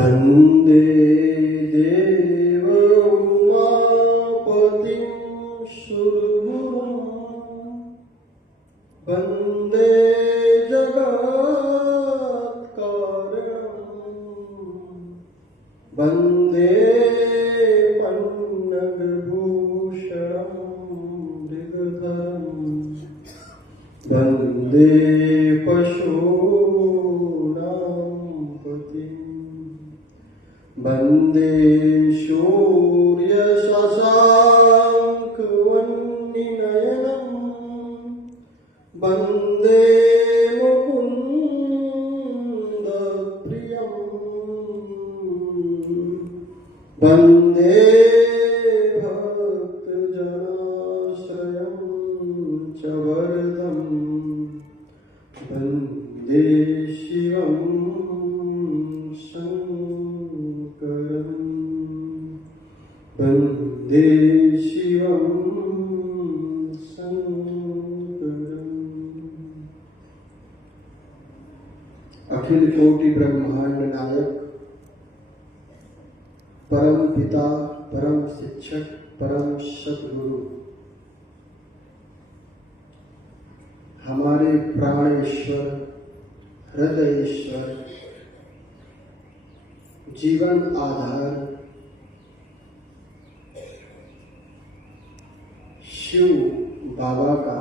वन्दे देवोमापतिं सुरगुरुं वन्दे जगत्कारणं वन्दे पन्नगभूषणं मृगधरं वन्दे पशूनां पतिं वन्दे सूर्यशशाङ्कवह्निनयनं वन्दे मुकुन्दप्रियं वन्दे भक्तजनाश्रयं च वरदं वन्दे शिवं शङ्करं वन्दे शिवं शङ्करम्। अखिल कोटि ब्रह्मांड नायक, परम पिता, परम शिक्षक, परम सद्गुरु, हमारे प्राणेश्वर, हृदयेश्वर, जीवन आधार शिव बाबा का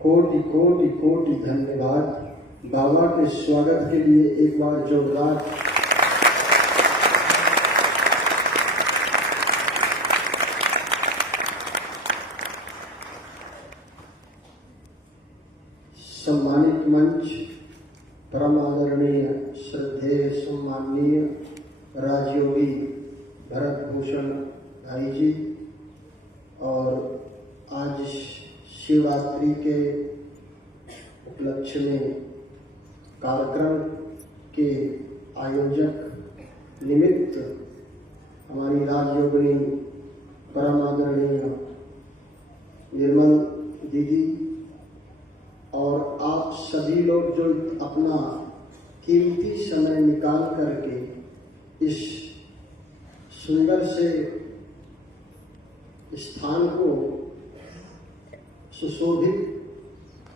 कोटि कोटि कोटि धन्यवाद। बाबा के स्वागत के लिए एक बार जोरदार सम्मानित मंच, परम आदरणीय श्रद्धेय सम्माननीय राजयोगी भरत भूषण भाई जी, और आज शिवरात्रि के उपलक्ष्य में कार्यक्रम के आयोजक निमित्त हमारी राजयोगिनी परम आदरणीय निर्मल दीदी और आप सभी लोग जो अपना कीमती समय निकाल करके इस सुंदर से स्थान को सुशोभित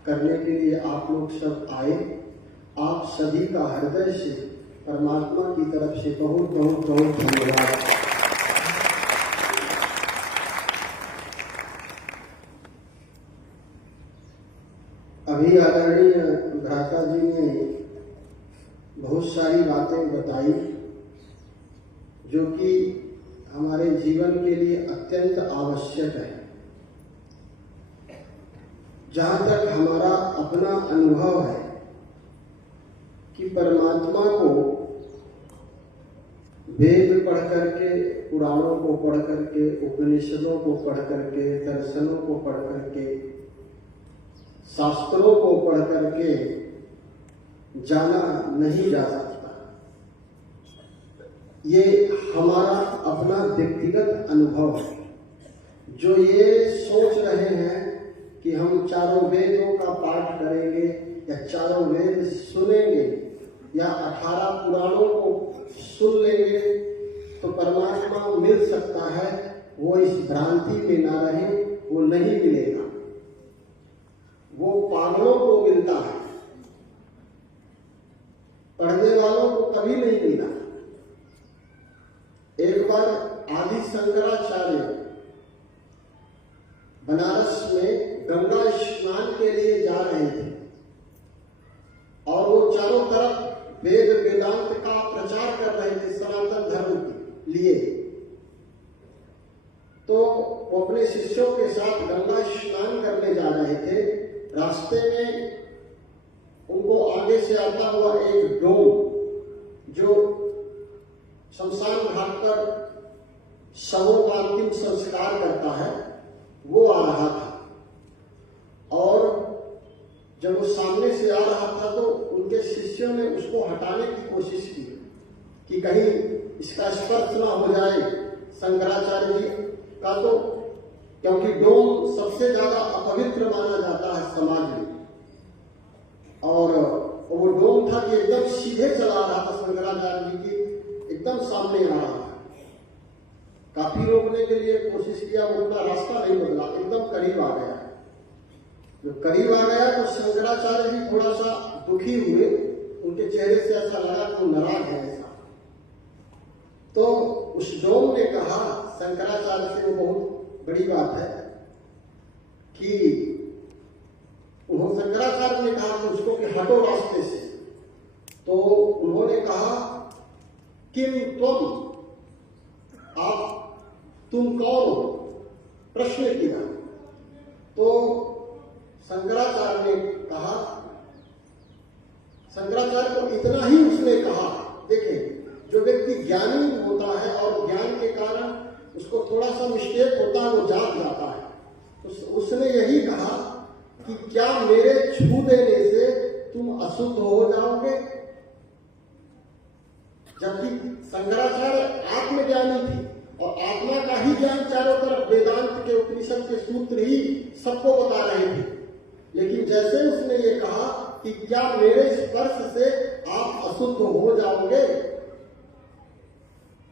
करने के लिए आप लोग सब आए, आप सभी का हृदय से परमात्मा की तरफ से बहुत बहुत बहुत धन्यवाद। अभी आदरणीय भ्राता जी ने बहुत सारी बातें बताई जो कि हमारे जीवन के लिए अत्यंत आवश्यक है। जहां तक हमारा अपना अनुभव है कि परमात्मा को वेद पढ़ करके, पुराणों को पढ़ करके, उपनिषदों को पढ़ करके, दर्शनों को पढ़ करके, शास्त्रों को पढ़ करके जाना नहीं जा सकता। ये हमारा अपना व्यक्तिगत अनुभव है। जो ये सोच रहे हैं कि हम चारों वेदों का पाठ करेंगे या चारों वेद सुनेंगे या 18 पुराणों को सुन लेंगे तो परमात्मा मिल सकता है, वो इस भ्रांति में ना रहे, वो नहीं मिलेगा। वो पागलों को मिलता है, पढ़ने वालों को कभी नहीं मिला। एक बार आदि शंकराचार्य बनारस में गंगा स्नान के लिए जा रहे थे और वो चारों तरफ वेद वेदांत का प्रचार कर रहे थे सनातन धर्म के लिए। तो वो अपने शिष्यों के साथ गंगा स्नान करने जा रहे थे। रास्ते में उनको आगे से आता हुआ एक डोम जो शमशान घाट पर शवों का अंतिम संस्कार करता है, वो आ रहा था। और जब वो सामने से आ रहा था तो उनके शिष्यों ने उसको हटाने की कोशिश की कि कहीं इसका स्पर्श ना हो जाए शंकराचार्य जी का, तो क्योंकि डोम सबसे ज्यादा अपवित्र माना जाता है समाज में। और वो डोम था कि एकदम सीधे चला रहा था शंकराचार्य जी की एकदम सामने आ रहा था। काफी रोकने के लिए कोशिश किया, वो अपना रास्ता नहीं बदला, एकदम करीब आ गया। जब करीब आ गया तो शंकराचार्य जी थोड़ा सा दुखी हुए, उनके चेहरे से ऐसा लगा कि वो नाराज है ऐसा। तो उस डोम ने कहा शंकराचार्य से, वो बहुत बड़ी बात है कि शंकराचार्य ने कहा कि उसको कि हटो रास्ते से। तो उन्होंने कहा किम तुम कौन हो, प्रश्न किया। तो शंकराचार्य ने कहा, शंकराचार्य को इतना ही उसने कहा, देखें जो व्यक्ति ज्ञानी होता है और ज्ञान के कारण उसको थोड़ा सा मिस्टेक होता है, वो जाग जाता है, तो उसने यही कहा कि क्या मेरे छू देने से तुम अशुद्ध हो जाओगे? जबकि शंकराचार्य आत्मज्ञानी थी और आत्मा का ही ज्ञान चारों तरफ वेदांत के उपनिषद के सूत्र ही सबको बता रहे थे। लेकिन जैसे उसने ये कहा कि क्या मेरे स्पर्श से आप अशुद्ध हो जाओगे,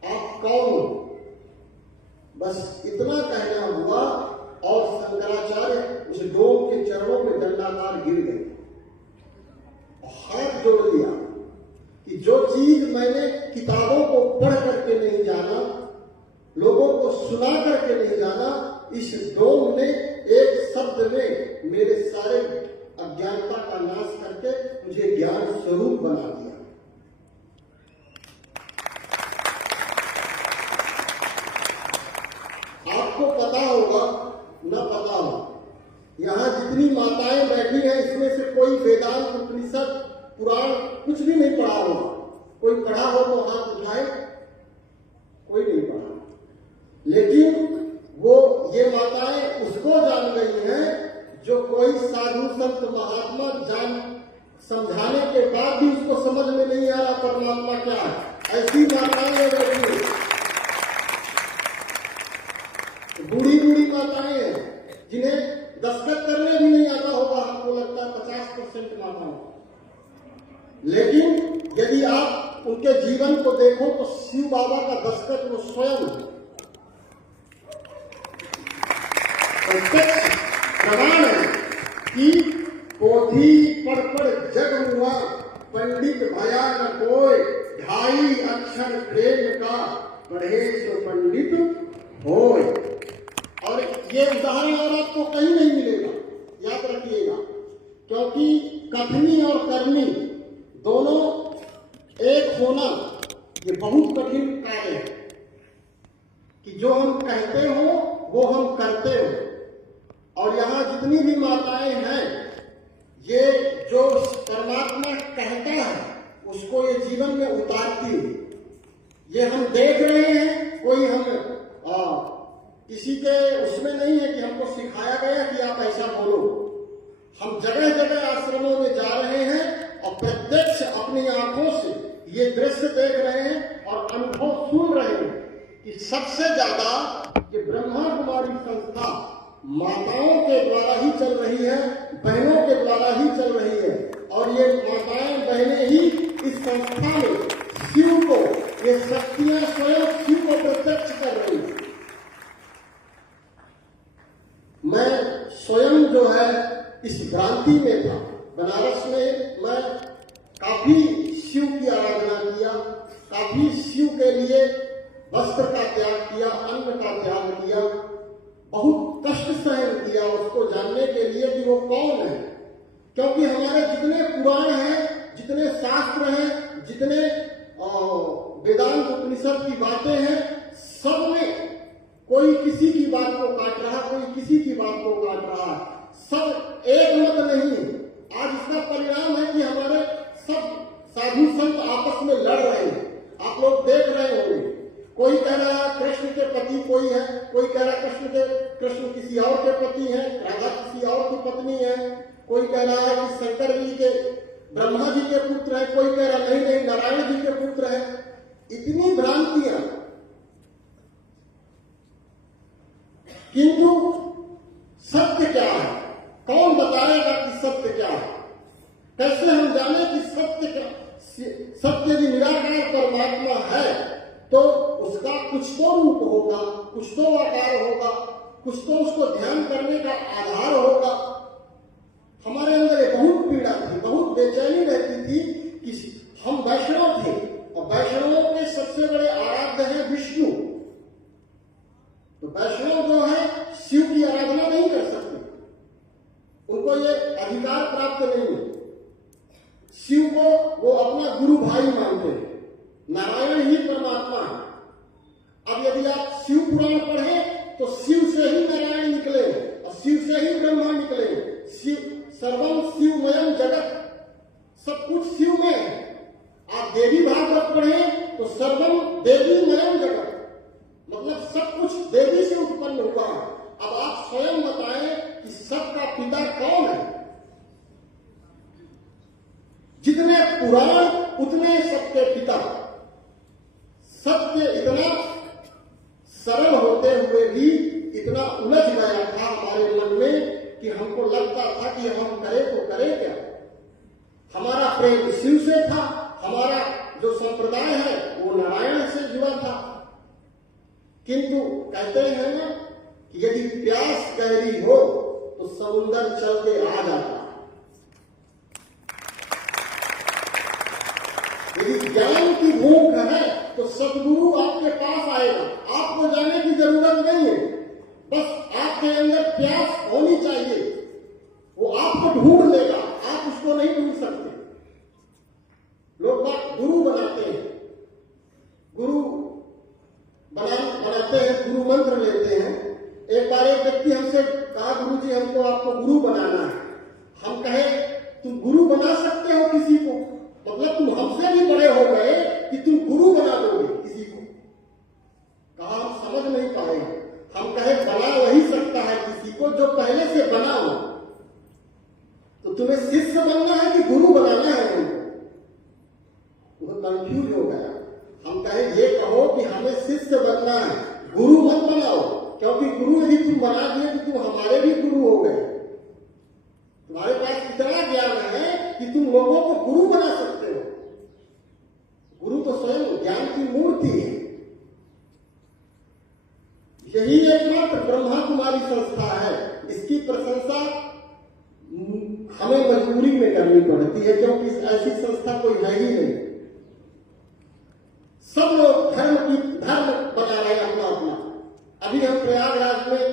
आप कौन हो, बस इतना कहना हुआ और शंकराचार्य उस डोम के चरणों में दंडाकार गिर गए, हाथ जोड़ लिया कि जो चीज मैंने किताबों को पढ़ करके नहीं जाना, लोगों को सुना करके नहीं जाना, इस डोम ने एक शब्द में मेरे सारे अज्ञानता का नाश करके मुझे ज्ञान स्वरूप बना दिया। आपको पता होगा न पता हो, यहाँ जितनी माताएं बैठी हैं इसमें से कोई वेदांत उपनिषद पुराण कुछ भी नहीं पढ़ा होगा। कोई पढ़ा हो तो हाथ उठाए, कोई नहीं पढ़ा। लेकिन वो ये माताएं उसको जान गई हैं जो कोई साधु संत महात्मा जान समझाने के बाद भी उसको समझ में नहीं आ रहा परमात्मा क्या है। ऐसी माताएं बैठी, बूढ़ी बूढ़ी माताएं हैं जिन्हें दस्तखत करने भी नहीं आता होगा, आपको लगता है 50% माताओं। लेकिन यदि आप उनके जीवन को देखो तो शिव बाबा का दस्तखत वो स्वयं प्रत्यक्ष प्रमाण है कि पोथी पढ़ जग हुआ पंडित भया न कोई, 2.5 अक्षर प्रेम का पढ़े तो पंडित होय। और ये उदाहरण और आपको कहीं नहीं मिलेगा, याद रखिएगा, क्योंकि कथनी और करनी दोनों एक होना ये बहुत कठिन कार्य है कि जो हम कहते हो वो हम करते हो। और यहाँ जितनी भी माताएं हैं, ये जो परमात्मा कहता है उसको ये जीवन में उतारती है। ये हम देख रहे हैं, कोई हम किसी के उसमें नहीं है कि हमको सिखाया गया कि आप ऐसा बोलो। हम जगह जगह आश्रमों में जा रहे हैं और प्रत्यक्ष अपनी आंखों से ये दृश्य देख रहे हैं और अनुभव सुन रहे हैं कि सबसे ज्यादा ये ब्रह्मा कुमारी संस्था माताओं के द्वारा ही चल रही है, बहनों के द्वारा ही चल रही है। और ये माताएं बहनें ही इस संस्था में शिव को, ये शक्तियां स्वयं शिव को प्रत्यक्ष कर रही है। मैं स्वयं जो है इस भ्रांति में था। बनारस में मैं काफी शिव की आराधना किया, काफी शिव के लिए वस्त्र का त्याग किया, अन्न का त्याग किया, बहुत कष्ट सहन किया उसको जानने के लिए कि वो कौन है। क्योंकि हमारे जितने पुराण हैं, जितने शास्त्र हैं, जितने वेदांत उपनिषद की बातें हैं, सब में कोई किसी की बात को काट रहा, कोई किसी की बात को काट रहा, सब एक मत नहीं है। आज इसका परिणाम है कि हमारे सब साधु संत आपस में लड़ रहे हैं। आप लोग देख रहे होंगे, कोई कह रहा है कृष्ण के पति कोई है, कोई कह रहा है कृष्ण किसी और के पति है, राधा किसी और की पत्नी है, कोई कह रहा है कि शंकर जी के ब्रह्मा जी के पुत्र है, कोई कह रहा नहीं नारायण जी के पुत्र है। इतनी भ्रांतियां, किंतु सत्य क्या है? कौन बताएगा कि सत्य क्या है? कैसे हम जाने कि सत्य क्या? सत्य भी निराकार परमात्मा है तो उसका कुछ तो रूप होगा, कुछ तो आकार होगा, कुछ तो उसको ध्यान करने का आधार होगा। हमारे अंदर एक बहुत पीड़ा थी, बहुत बेचैनी रहती थी कि हम वैष्णव थे और वैष्णवों के सबसे बड़े आराध्य हैं विष्णु। तो वैष्णव जो है शिव की आराधना नहीं कर सकते, उनको ये अधिकार प्राप्त नहीं है। शिव को वो अपना गुरु भाई मानते हैं, नारायण ही परमात्मा है। अब यदि आप शिव पुराण पढ़ें तो शिव से ही नारायण निकले और शिव से ही ब्रह्मा निकले। शिव सर्वम शिवमयम जगत, सब कुछ शिव में है। आप देवी भागवत पढ़ें तो सर्वम देवीमयम जगत, मतलब सब कुछ देवी से उत्पन्न हुआ है। अब आप स्वयं बताएं कि सबका पिता कौन है? जितने पुराण उतने सबके पिता। सत्य इतना सरल होते हुए भी इतना उलझ गया था हमारे मन में कि हमको लगता था कि हम करें तो करें क्या। हमारा प्रेम शिव से था, हमारा जो संप्रदाय है वो नारायण से जुड़ा था। किंतु कहते हैं ना कि यदि प्यास गहरी हो तो समुंदर चल के आ जाता। यदि ज्ञान की भूख है तो सदगुरु आपके पास आएगा, आपको जाने की जरूरत नहीं है, बस आपके अंदर प्यास होनी चाहिए, वो आपको ढूंढ लेगा, आप उसको नहीं ढूंढ सकते। लोग बात गुरु बनाते हैं, गुरु बनाते हैं, गुरु मंत्र लेते हैं। एक बार एक व्यक्ति हमसे कहा, गुरु जी हमको आपको गुरु बनाना है। हम कहे तुम गुरु बना सकते हो किसी को? मतलब तुम हमसे भी बड़े हो गए कि तुम गुरु बना दोगे किसी को? कहा हम समझ नहीं पाए। हम कहे बना वही सकता है किसी को जो पहले से बना हो। तो तुम्हें शिष्य बनना है कि गुरु बनाना है उनको? वो कंफ्यूज हो गया। हम कहे ये कहो कि हमें शिष्य बनना है, गुरु मत बनाओ, क्योंकि गुरु यदि तुम बना दिए तो तुम हमारे भी गुरु हो गए। तुम्हारे पास इतना ज्ञान है कि तुम लोगों को गुरु बना सकते हो। गुरु तो स्वयं ज्ञान की मूर्ति है। यही एकमात्र ब्रह्मा कुमारी संस्था है। इसकी प्रशंसा हमें मजबूरी में करनी पड़ती है, क्योंकि ऐसी संस्था कोई है ही नहीं। सब लोग धर्म बना रहे हैं अपना अपना। अभी हम प्रयागराज में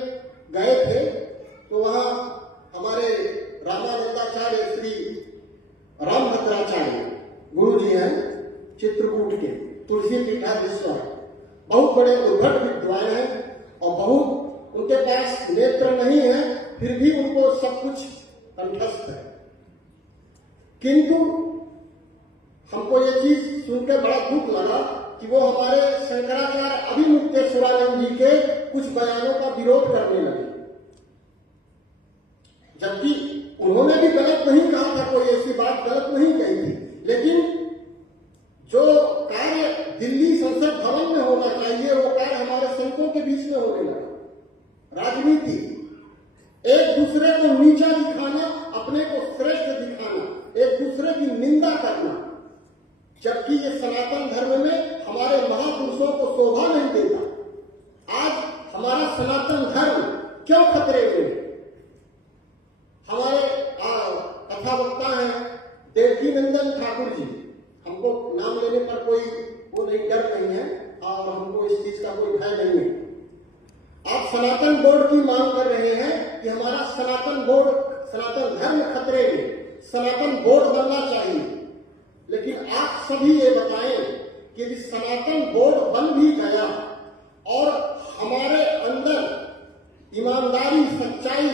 गए थे तो वहां हमारे रामानंदाचार्य श्री रामभद्राचार्य गुरु जी हैं चित्रकूट के, तुलसी पीठाधीश्वर, बहुत बड़े उद्भट विद्वान हैं और बहुत उनके पास नेत्र नहीं है, फिर भी उनको सब कुछ कंठस्थ है। किंतु हमको ये चीज सुनकर बड़ा दुख लगा कि वो हमारे शंकराचार्य अभिमुक्तेश्वरानंद जी के कुछ बयानों का विरोध करने लगे, जबकि उन्होंने भी गलत नहीं कहा था, कोई ऐसी बात गलत नहीं कही थी। लेकिन जो कार्य दिल्ली संसद भवन में होना चाहिए वो कार्य हमारे संतों के बीच में होने लगा। राजनीति, एक दूसरे को नीचा दिखाना, अपने को श्रेष्ठ दिखाना, एक दूसरे की निंदा करना, जबकि ये सनातन धर्म में हमारे महापुरुषों को शोभा नहीं देता। आज हमारा सनातन धर्म क्यों खतरे में? हमारे कथा वक्ता हैं देवकी नंदन ठाकुर जी, हमको नाम लेने पर कोई वो नहीं, डर नहीं है और हमको इस चीज का कोई भय नहीं है। आप सनातन बोर्ड की मांग कर रहे हैं कि हमारा सनातन धर्म खतरे में, सनातन बोर्ड बनना चाहिए। लेकिन आप सभी ये बताएं कि यदि सनातन बोर्ड बन भी गया और हमारे अंदर ईमानदारी, सच्चाई,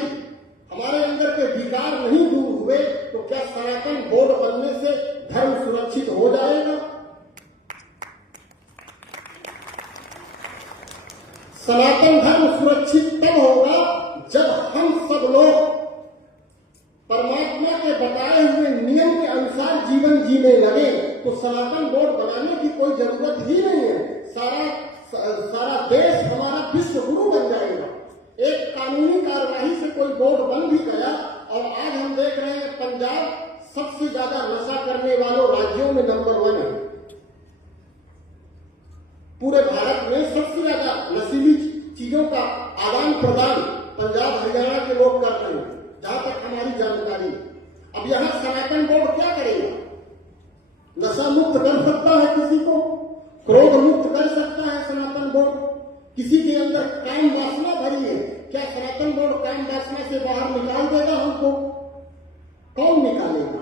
हमारे अंदर के विकार नहीं दूर हुए तो क्या सनातन बोर्ड बनने से धर्म सुरक्षित हो जाएगा? सनातन धर्म सुरक्षित तब होगा जब हम सब लोग परमात्मा के बताए हुए नियम के अनुसार जीवन जीने लगे। तो सनातन बोर्ड बनाने की कोई जरूरत ही नहीं है। सारा देश हमारा विश्व गुरु बन जाएगा। एक कानूनी कार्यवाही से कोई बोर्ड बन भी गया और आज हम देख रहे हैं पंजाब सबसे ज्यादा नशा करने वालों राज्यों में नंबर 1 है। पूरे चीजों का आदान प्रदान पंजाब हरियाणा के लोग कर रहे हैं, जहां तक हमारी जानकारी। अब यहां सनातन बोर्ड क्या करेगा? नशा मुक्त कर सकता है किसी को, क्रोध मुक्त कर सकता है सनातन बोर्ड। किसी के अंदर काम वासना भरी है, क्या सनातन बोर्ड काम वासना से बाहर निकाल देगा हमको? कौन निकालेगा?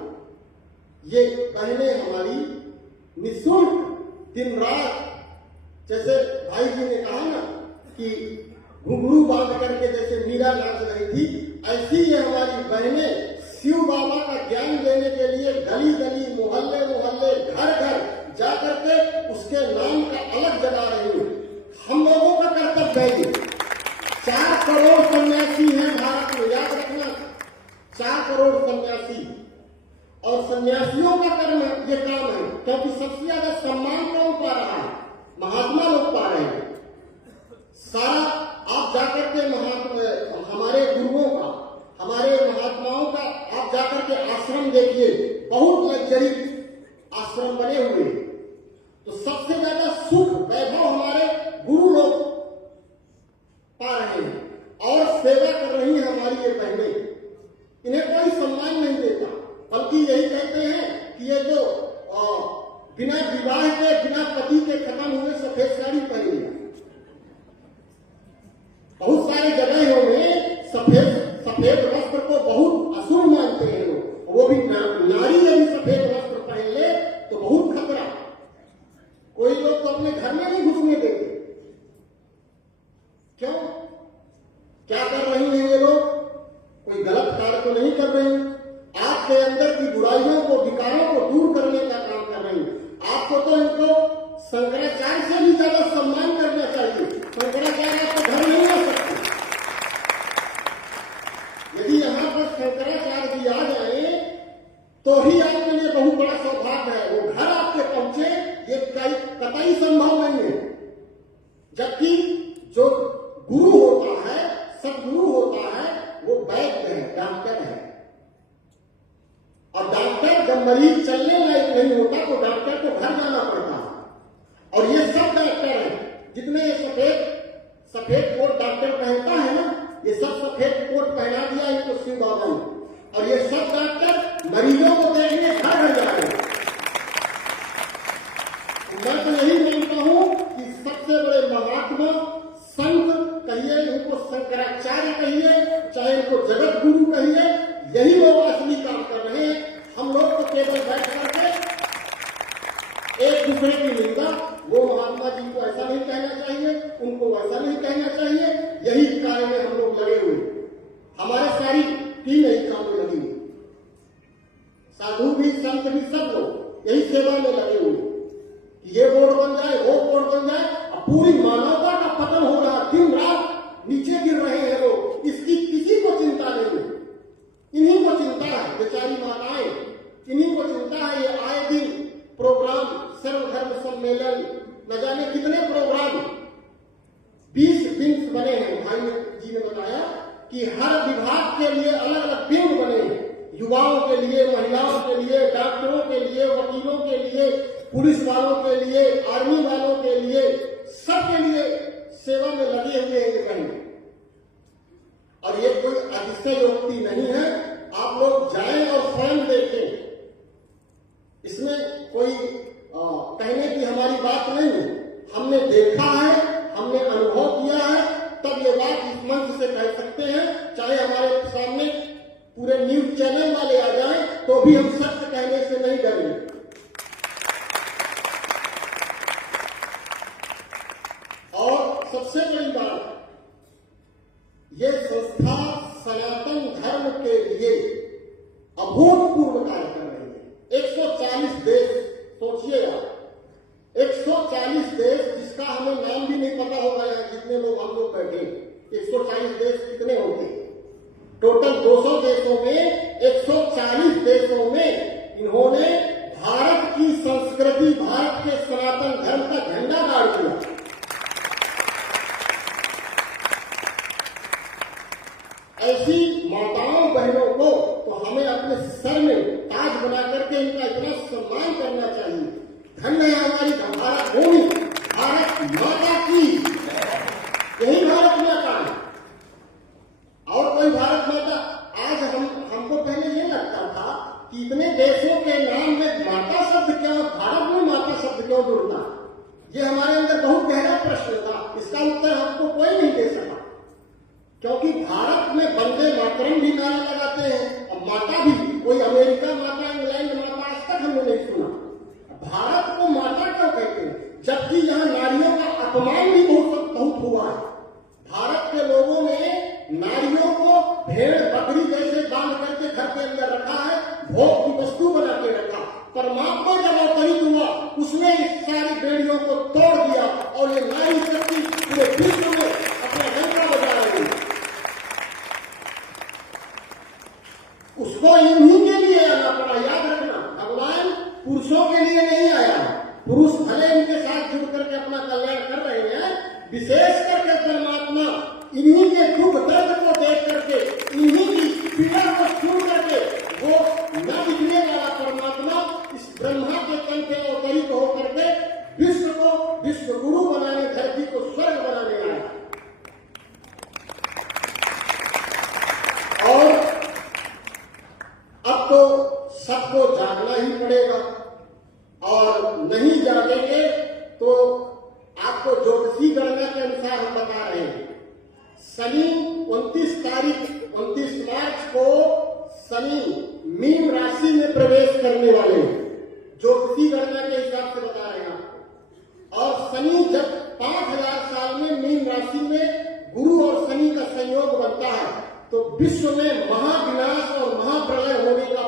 ये बहने हमारी निःशुल्क दिन रात, जैसे भाई जी ने कहा ना कि घुंघरू बांध करके जैसे मीरा नाच रही थी, ऐसी ये हमारी बहनें शिव बाबा का ज्ञान देने के लिए गली गली, मोहल्ले मोहल्ले, घर घर जाकर के उसके नाम का अलग जगा रही है। हम लोगों का कर्तव्य है ये। 4 करोड़ सन्यासी हैं भारत में, याद रखना, 4 करोड़ सन्यासी। और सन्यासियों का कर्म ये काम है, क्योंकि सबसे ज्यादा सम्मान कौन पा रहा है? महात्मा लोग पा रहे हैं। सारा आप जाकर के हमारे गुरुओं का, हमारे महात्माओं का आप जाकर के आश्रम देखिए, बहुत लग्जरी आश्रम बने हुए हैं। तो सबसे ज्यादा सुख वैभव हमारे गुरु लोग पा रहे हैं और सेवा कर रही है हमारी ये बहनें। इन्हें कोई सम्मान नहीं देता, बल्कि यही कहते हैं कि ये जो बिना विवाह के, बिना पति के खत्म हुए सफेद साड़ी पहनी है। बहुत सारे जगहों में सफेद वस्त्र को बहुत अशुभ मानते हैं लोग, वो भी नारी यदि सफेद वस्त्र पहन ले तो बहुत खतरा। कोई लोग तो अपने घर में नहीं घुसने देते। क्यों? क्या कर रही हैं ये लोग? कोई गलत कार्य तो नहीं कर रही हैं। आपके अंदर की बुराइयों को, विकारों को दूर करने का काम कर रही हैं। आपको तो इनको शंकराचार्य से भी ज्यादा सम्मान करना चाहिए। शंकराचार्य आपको घर नहीं आ सकते। यदि यहाँ पर शंकराचार्य जी आ जाए तो ही आपके लिए बहुत बड़ा सौभाग्य है। वो घर आपके पहुंचे ये कतई संभव नहीं है। जबकि जो गुरु होता है, सदगुरु होता है, वो वैद्य है, डॉक्टर है। और डॉक्टर जब मरीज चलने लायक नहीं होता तो डॉक्टर को घर जाना पड़ता है। और ये सब डॉक्टर हैं, जितने सफेद कोट डॉक्टर पहनता है ना, ये सब सफेद कोट पहना दिया इनको शिव बाबा ने। और ये सब डॉक्टर मरीजों को देखने घर घर जा रहे हैं। मैं तो यही मानता हूं कि सबसे बड़े महात्मा, संत कहिए, इनको शंकराचार्य कहिए, चाहे इनको जगत गुरु कहिए, यही लोग असली काम कर रहे हैं। हम लोग तो केवल बैठ करके एक दूसरे की निंदा, वो महात्मा जी को ऐसा नहीं कहना चाहिए, उनको वैसा नहीं कहना चाहिए, यही कार्य में हम लोग लगे हुए। हमारे सारी टीम यही काम में लगी हुई, साधु भी, संत भी, सब लोग यही सेवा में लगे हुए। ये बोर्ड बन जाए, वो बोर्ड बन जाए, पूरी मानवता का पतन हो रहा, दिन रात नीचे गिर रहे हैं लोग। इसकी किसी को चिंता नहीं है। इन्हीं को चिंता है, बेचारी माताएं, इन्हीं को चिंता है। ये आए दिन प्रोग्राम, सर्वधर्म सम्मेलन, न जाने कितने प्रोग्राम, 20 विंग्स बने हैं। भाई जी ने बताया कि हर विभाग के लिए अलग अलग विंग बने हैं। युवाओं के लिए, महिलाओं के लिए, डॉक्टरों के लिए, वकीलों के लिए, पुलिस वालों के लिए, आर्मी वालों के लिए, सबके लिए सेवा में लगे हुए हैं ये बहनें। और ये कोई अतिशयोक्ति नहीं है। आप लोग जाएं और स्वयं देखें। इसमें कोई कहने की हमारी बात नहीं है। हमने देखा है, हमने अनुभव किया है, तब ये बात इस मंच से कह सकते हैं। चाहे हमारे सामने पूरे न्यूज चैनल वाले आ जाएं तो भी हम सत्य कहने से नहीं डरेंगे। और सबसे बड़ी बात, ये संस्था सनातन धर्म के लिए अभूतपूर्व कार्य कर रही है। 140 देश, सोचिए आप, 140 देश, जिसका हमें नाम भी नहीं पता होगा यहाँ जितने लोग हम लोग बैठे। 140 देश कितने होंगे? टोटल 200 देशों में, 140 देशों में इन्होंने भारत की संस्कृति, भारत के सनातन धर्म का झंडा गाड़ दिया। ऐसी माताओं बहनों को तो हमें अपने सर में ताज बना करके इनका इतना सम्मान करना चाहिए। धन्य है हमारी भारत भूमि, भारत माता की, यही भारत विक्रम भी नारा लगाते हैं, अब माता भी, कोई अमेरिका माता, इंग्लैंड माता, आज तक हमने नहीं सुना। भारत को माता क्यों कहते हैं? जबकि यहाँ नारियों का अपमान भी बहुत हुआ है। भारत के लोगों ने नारियों को भेड़ बकरी जैसे बांध करके घर के अंदर रखा है, भोग की वस्तु बना के रखा। परमात्मा जब अवतरित हुआ, उसने इस सारी बेड़ियों को तोड़ दिया और ये नारी शक्ति पूरे विश्व में अपना डंका बजा रही है। उसको इन्हीं के लिए आना पड़ा, याद रखना। भगवान पुरुषों के लिए नहीं आया। पुरुष भले इनके साथ जुड़ करके अपना कल्याण कर रहे हैं, विशेष करके परमात्मा इन्हीं के दुख दर्द को देख करके, इन्हीं की पीड़ा को सुन करके, वो न दिखने वाला परमात्मा इस ब्रह्मा के तन पे अवतरित होकर के विश्व को विश्व गुरु बनाने, धरती को स्वर्ग बनाने आया। और अब तो सबको जागना ही पड़ेगा, और नहीं जागेंगे तो आपको ज्योतिषी गणना के अनुसार हम बता रहे हैं, शनि 29 मार्च को शनि मीन राशि में प्रवेश करने वाले हैं, ज्योतिषी गणना के हिसाब से बता रहे हैं आपको। और शनि जब 5000 साल में मीन राशि में गुरु और शनि का संयोग बनता है, तो विश्व में महाविनाश और महाप्रलय होने का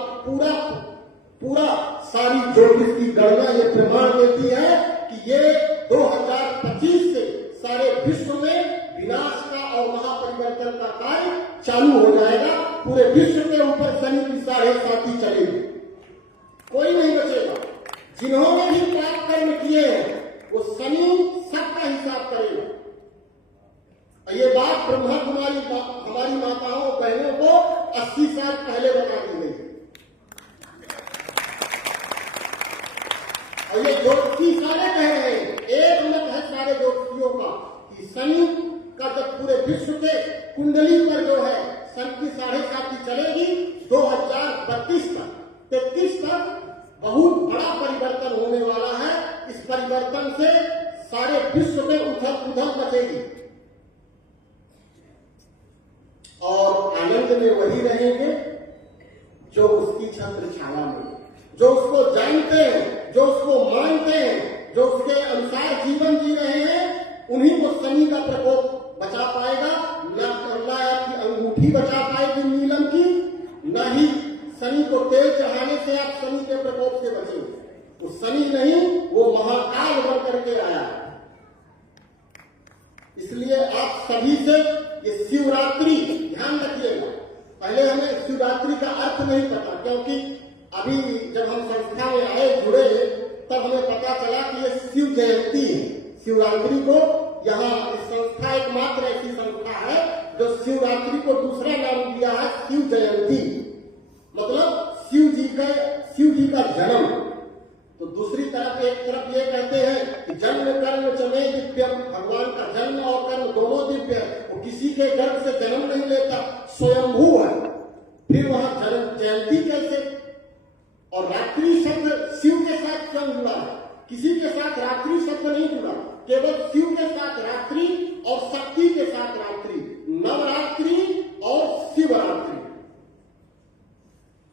पूरा सारी ज्योतिष की गणना ये प्रमाण देती है कि ये 2025 से सारे विश्व में विनाश का और महापरिवर्तन का कार्य चालू हो जाएगा। पूरे विश्व के ऊपर शनि की 7.5 चलेगी, कोई नहीं बचेगा। जिन्होंने भी पाप कर्म किए हैं वो शनि सबका हिसाब करेगा। ये बात ब्रह्मा कुमारी हमारी माताओं बहनों को 80 साल पहले बता दी गई। और ये ज्योतिषी सारे कह रहे हैं, एक मत है सारे ज्योतिषियों का कि शनि का जब पूरे विश्व के कुंडली पर जो है सन की 7.5 चलेगी, 2032 तक 33 तक बहुत बड़ा परिवर्तन होने वाला है। इस परिवर्तन से सारे विश्व में उथल पुथल मचेगी और आनंद में वही रहेंगे जो उसकी छत्र छाया में, जो उसको जानते हैं, जो उसको मानते हैं, जो उसके अनुसार जीवन जी रहे हैं। उन्हीं को शनि का प्रकोप बचा पाएगा। न आपकी अंगूठी बचा पाएगी नीलम की, न ही शनि को तेल चढ़ाने से आप शनि के प्रकोप से बचेंगे। वो शनि नहीं, वो महाकाल बन करके आया। इसलिए आप सभी से ये शिवरात्रि ध्यान रखिएगा। पहले हमें शिवरात्रि का अर्थ नहीं पता, क्योंकि अभी जब हम संस्था में आए जुड़े तब हमें पता चला कि ये शिव जयंती है। शिवरात्रि को यहाँ इस संस्था एकमात्र ऐसी संस्था है जो शिवरात्रि को दूसरा नाम दिया है शिव जयंती, मतलब शिव जी का जन्म। तो दूसरी तरफ एक तरफ ये कहते हैं कि जन्म कर्म चमे दिव्यम, भगवान का जन्म और कर्म दोनों दिव्य है। वो किसी के गर्भ से जन्म नहीं लेता, स्वयंभू है। फिर वहां जन्म जयंती कैसे? और रात्रि शब्द शिव के साथ क्यों जुड़ा है? किसी के साथ रात्रि शब्द नहीं जुड़ा, केवल शिव के साथ रात्रि और शक्ति के साथ रात्रि, नवरात्रि और शिवरात्रि।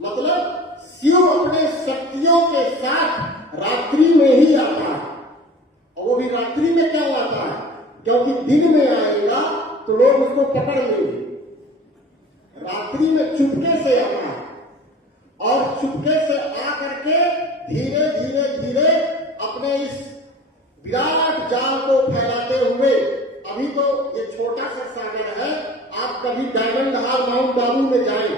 मतलब शिव अपने शक्तियों के साथ रात्रि में ही आता है। और वो भी रात्रि में क्यों आता है? क्योंकि दिन में आएगा तो लोग उसको पकड़ लेंगे। रात्रि में चुपके से आता है और चुपके से आकर के धीरे धीरे धीरे अपने इस विराट जाल को फैलाते हुए, अभी तो ये छोटा सा सागर है, आप कभी डायमंड हाल माउंट आबू में जाएं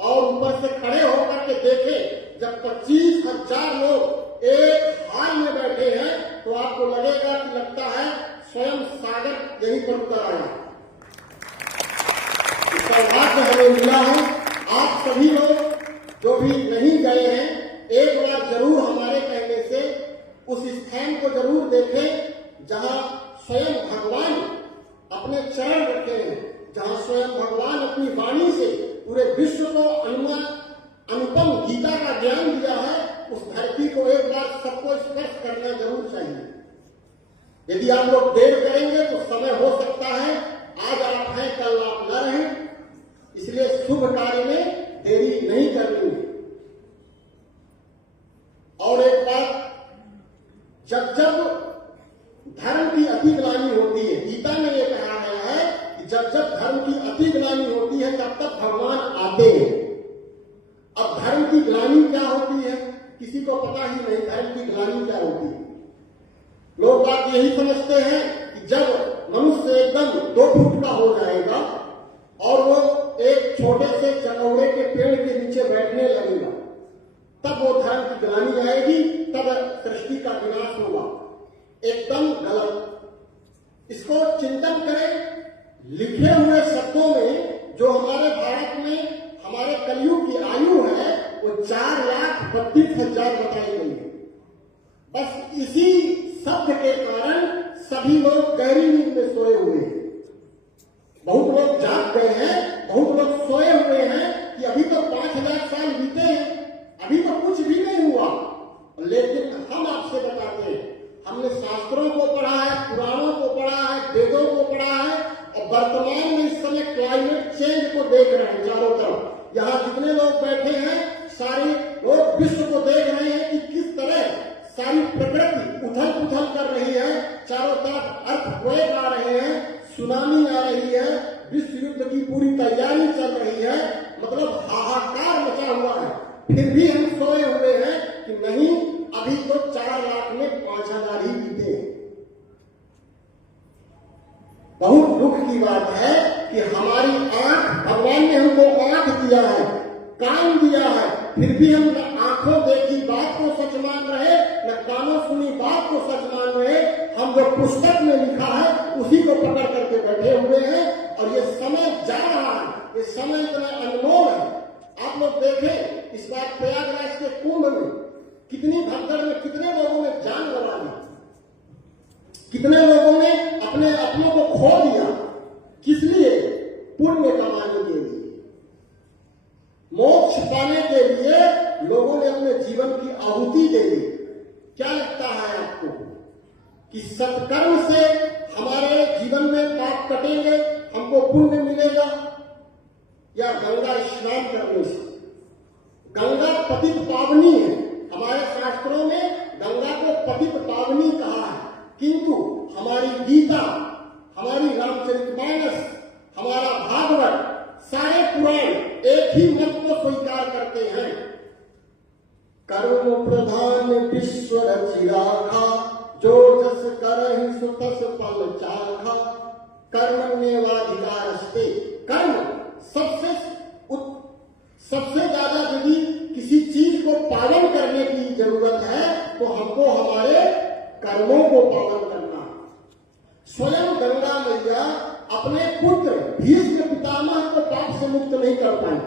और ऊपर से खड़े होकर के देखें, जब 25,000 लोग एक हाल में बैठे हैं तो आपको लगेगा कि लगता है स्वयं सागर यहीं पर उतर आया। सौभाग्य हमें मिला है। आप सभी लोग जो भी नहीं गए हैं, एक बार जरूर हमारे कहने से उस स्थान को जरूर देखें जहां स्वयं भगवान अपने चरण रखे हैं, जहां स्वयं भगवान अपनी वाणी से पूरे विश्व को अनुपम गीता का ज्ञान दिया है। उस धरती को एक बार सबको स्पर्श करना जरूर चाहिए। यदि आप लोग देर करेंगे तो समय हो सकता है आज आप हैं कल आप न रहें। इसलिए शुभ कार्य में देरी नहीं करनी है। और एक बात, जब जब धर्म की अति ग्लानि होती है, गीता में ये कहा गया है कि जब जब धर्म की अति ग्लानि होती है तब तक भगवान आते हैं। अब धर्म की ग्लानि क्या होती है किसी को पता ही नहीं। धर्म की ग्लानि क्या होती है? लोग बात यही समझते हैं कि जब मनुष्य एकदम 2 फुट का हो जाएगा और वो एक छोटे से चकौड़े के पेड़ के नीचे बैठने लगेगा, तब वो धर्म की ग्लानि आएगी, तब सृष्टि का विनाश होगा। एकदम गलत। इसको चिंतन करें। लिखे हुए शब्दों में जो हमारे भारत में हमारे कलयुग की आयु है वो 4,32,000 बताई गई है। बस इसी शब्द के कारण सभी लोग गहरी नींद में सोए हुए हैं। बहुत लोग जाग गए हैं, बहुत लोग सोए हुए हैं कि अभी तो 5,000 साल बीते हैं, अभी तो कुछ भी नहीं हुआ। लेकिन हम आपसे बताते हैं, हमने शास्त्रों को पढ़ा है, पुराणों को पढ़ा है, वेदों को पढ़ा है और वर्तमान में इस समय क्लाइमेट चेंज को देख रहे हैं चारों तरफ। यहाँ जितने लोग बैठे हैं सारे लोग विश्व को देख रहे हैं कि किस तरह सारी प्रकृति उथल पुथल कर रही है। चारों तरफ अर्थक्वेक आ रहे हैं, सुनामी आ रही है, विश्व युद्ध की पूरी तैयारी चल रही है, मतलब हाहाकार मचा हुआ है। फिर भी हम सोए हुए हैं कि नहीं, अभी तो 4 लाख में 5,000 ही बीते। बहुत दुख की बात है कि हमारी आंख, भगवान ने हमको आंख दिया है, कान दिया है, फिर भी हम न आंखों देखी बात को सच मान रहे, न कानों सुनी बात को सच मान रहे। हम जो पुस्तक में लिखा है उसी को पकड़ करके बैठे हुए हैं। और ये समय जा रहा है, ये समय इतना अनमोल है। आप लोग देखें इस बार प्रयागराज के कुंभ में कितनी भगदड़ में कितने लोगों ने जान गंवा दी, कितने लोगों ने अपने अपनों को खो दिया। किस लिए? पुण्य कमाने के लिए, मोक्ष पाने के लिए लोगों ने अपने जीवन की आहुति दे दी। क्या लगता है आपको कि सत्कर्म से हमारे जीवन में पाप कटेंगे, हमको पुण्य मिलेगा, या गंगा स्नान करने से? गंगा पतित पावनी है। हमारे शास्त्रों में गंगा को पतित पावनी कहा है, किंतु हमारी गीता, हमारी रामचरितमानस, हमारा भागवत, सारे पुराण एक ही मत को स्वीकार करते हैं। कर्म प्रधान विश्व रचिराखा, जो जस करहि सो तस फल चाखा। कर्मण्येवाधिकारस्ते। कर्म सबसे ज्यादा यदि किसी चीज को पालन करने की जरूरत है तो हमको हमारे कर्मों को पालन करना है। स्वयं गंगा मैया अपने पुत्र भीष्म पितामह को पाप से मुक्त नहीं कर पाई।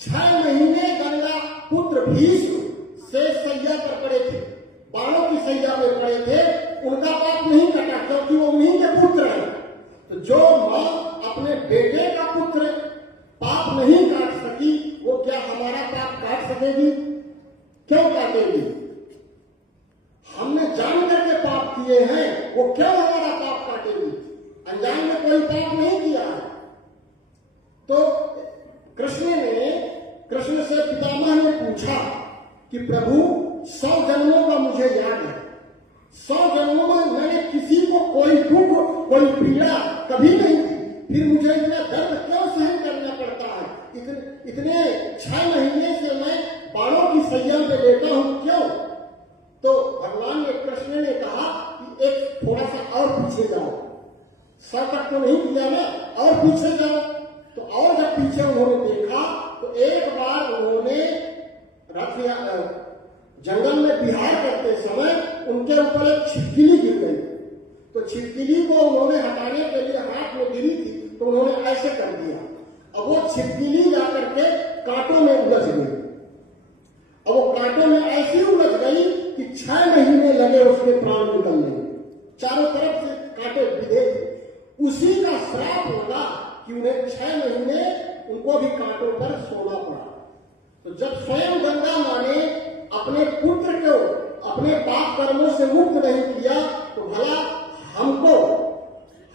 6 महीने गंगा पुत्र भीष्म से सैया पर पड़े थे, बाणों की सैया में पड़े थे, उनका पाप नहीं कटा क्योंकि वो उन्हीं के पुत्र हैं। तो जो मां अपने बेटे का पुत्र पाप नहीं काट सकी, वो क्या हमारा पाप काट सकेगी? क्यों काटेगी? हमने जान करके पाप किए हैं, वो क्यों हमारा पाप काटेगी? अनजान में कोई पाप नहीं किया है। तो कृष्ण से पितामह ने पूछा कि प्रभु 100 जन्मों का मुझे याद है, 100 जन्मों में मैंने किसी को कोई दुख कोई पीड़ा कभी नहीं दी, फिर मुझे इतना दर्द क्यों सहन करना पड़ता है? इतने 6 महीने से मैं बाणों की सैया में लेटा हूं, क्यों? तो भगवान ने, कृष्ण ने कहा कि एक थोड़ा सा और पीछे जाओ, 100 तक तो नहीं किया ना, और पीछे जाओ। तो और जब पीछे उन्होंने देखा तो एक बार उन्होंने जंगल में विहार करते समय उनके ऊपर एक छिपकली गिर गई। तो छिपकली को उन्होंने हटाने के लिए हाथ में गिरी थी तो उन्होंने ऐसे कर दिया। अब वो छिपकली जाकर के कांटों में उलझ गई। अब वो कांटों में ऐसी उलझ गई कि 6 महीने लगे उसके प्राण निकलने में। चारों तरफ से कांटे बिधे थे। उसी का श्राप होगा कि उन्हें 6 महीने उनको भी कांटों पर सोना पड़ा। तो जब स्वयं गंगा मां ने अपने पुत्र को अपने पाप कर्मों से मुक्त नहीं किया तो भला हमको